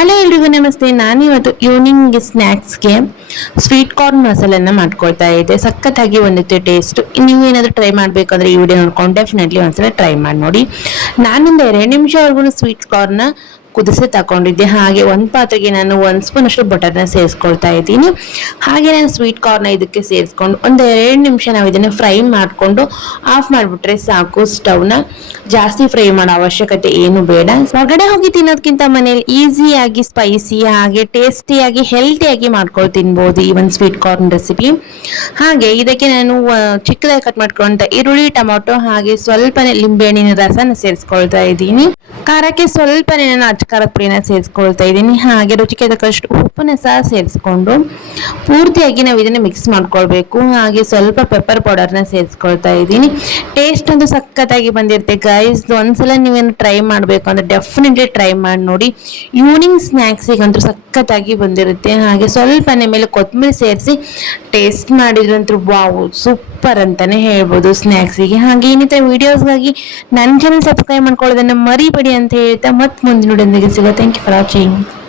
Hello ಎಲ್ರಿಗೂ ನಮಸ್ತೆ. ನಾನಿವತ್ತು ಈವ್ನಿಂಗ್ ಸ್ನ್ಯಾಕ್ಸ್ಗೆ ಸ್ವೀಟ್ ಕಾರ್ನ್ ಮಸಾಲೆನ ಮಾಡ್ಕೊಳ್ತಾ ಇದ್ದೆ. ಸಖತ್ತಾಗಿ ಬಂದಿತ್ತು ಟೇಸ್ಟ್. ನೀವು ಏನಾದರೂ ಟ್ರೈ ಮಾಡಬೇಕಂದ್ರೆ ಈ ವಿಡಿಯೋ ನೋಡ್ಕೊಂಡು ಡೆಫಿನೆಟ್ಲಿ ಒಂದ್ಸಲ ಟ್ರೈ ಮಾಡಿ ನೋಡಿ. ನಾನೊಂದು 2 ನಿಮಿಷವರೆಗೂ ಸ್ವೀಟ್ ಕಾರ್ನ್ನ ಕುದಿಸಿ ತಗೊಂಡಿದ್ದೆ. ಹಾಗೆ ಒಂದು ಪಾತ್ರೆಗೆ ನಾನು 1 ಸ್ಪೂನ್ ಅಷ್ಟು ಬಟರ್ನ ಸೇರಿಸ್ಕೊಳ್ತಾ ಇದ್ದೀನಿ. ಹಾಗೆ ನಾನು ಸ್ವೀಟ್ ಕಾರ್ನ ಇದಕ್ಕೆ ಸೇರಿಸ್ಕೊಂಡು ಒಂದು 2 ನಿಮಿಷ ನಾವು ಇದನ್ನು ಫ್ರೈ ಮಾಡಿಕೊಂಡು ಆಫ್ ಮಾಡಿಬಿಟ್ರೆ ಸಾಕು. ಸ್ಟವ್ನ ಜಾಸ್ತಿ ಫ್ರೈ ಮಾಡೋ ಅವಶ್ಯಕತೆ ಏನು ಬೇಡ. ಹೊರಗಡೆ ಹೋಗಿ ತಿನ್ನೋದಕ್ಕಿಂತ ಮನೇಲಿ ಈಸಿಯಾಗಿ ಸ್ಪೈಸಿ ಹಾಗೆ ಟೇಸ್ಟಿಯಾಗಿ ಹೆಲ್ತಿಯಾಗಿ ಮಾಡ್ಕೊಂಡು ತಿನ್ಬೋದು ಈ ಒಂದು ಸ್ವೀಟ್ ಕಾರ್ನ್ ರೆಸಿಪಿ. ಹಾಗೆ ಇದಕ್ಕೆ ನಾನು ಚಿಕ್ಕದಾಗಿ ಕಟ್ ಮಾಡ್ಕೊಂಡ ಈರುಳ್ಳಿ, ಟೊಮೊಟೊ ಹಾಗೆ ಸ್ವಲ್ಪನೇ ಲಿಂಬೆಹಣ್ಣಿನ ರಸನ ಸೇರಿಸ್ಕೊಳ್ತಾ ಇದ್ದೀನಿ. ಖಾರಕ್ಕೆ ಸ್ವಲ್ಪನೇ ನಾನು ಅಚ್ಚ ಪುಡಿನ ಸೇರಿಸ್ಕೊಳ್ತಾ ಇದ್ದೀನಿ. ಹಾಗೆ ರುಚಿಗೆ ತಕ್ಕಷ್ಟು ಉಪ್ಪನ್ನ ಸಹ ಸೇರಿಸ್ಕೊಂಡು ಪೂರ್ತಿಯಾಗಿ ನಾವು ಇದನ್ನು ಮಿಕ್ಸ್ ಮಾಡ್ಕೊಳ್ಬೇಕು. ಹಾಗೆ ಸ್ವಲ್ಪ ಪೆಪ್ಪರ್ ಪೌಡರ್ನ ಸೇರಿಸ್ಕೊಳ್ತಾ ಇದ್ದೀನಿ. ಟೇಸ್ಟ್ ಅಂತೂ ಸಖತ್ತಾಗಿ ಬಂದಿರುತ್ತೆ ಗೈಸ್. ಒಂದ್ಸಲ ನೀವೇನು ಟ್ರೈ ಮಾಡಬೇಕು ಅಂದರೆ ಡೆಫಿನೆಟ್ಲಿ ಟ್ರೈ ಮಾಡಿ ನೋಡಿ. ಈವ್ನಿಂಗ್ ಸ್ನ್ಯಾಕ್ಸಿಗಂತೂ ಸಖತ್ತಾಗಿ ಬಂದಿರುತ್ತೆ. ಹಾಗೆ ಸ್ವಲ್ಪನೇ ಮೇಲೆ ಕೊತ್ತಂಬರಿ ಸೇರಿಸಿ ಟೇಸ್ಟ್ ಮಾಡಿದ್ರಂತೂ ವಾವ್ ಸೂಪರ್ ಅಂತಲೇ ಹೇಳ್ಬೋದು ಸ್ನ್ಯಾಕ್ಸಿಗೆ. ಹಾಗೆ ಇನ್ನಿತರ ವೀಡಿಯೋಸ್ಗಾಗಿ ನನ್ನ ಚಾನಲ್ ಸಬ್ಸ್ಕ್ರೈಬ್ ಮಾಡ್ಕೊಳ್ಳೋದನ್ನು ಮರಿಬೇಡಿ ಅಂತ ಹೇಳ್ತಾ ಮತ್ತೆ ಮುಂದಿನ ವಿಡಿಯೋದೊಂದಿಗೆ ಸಿಗೋ. Thank you for watching.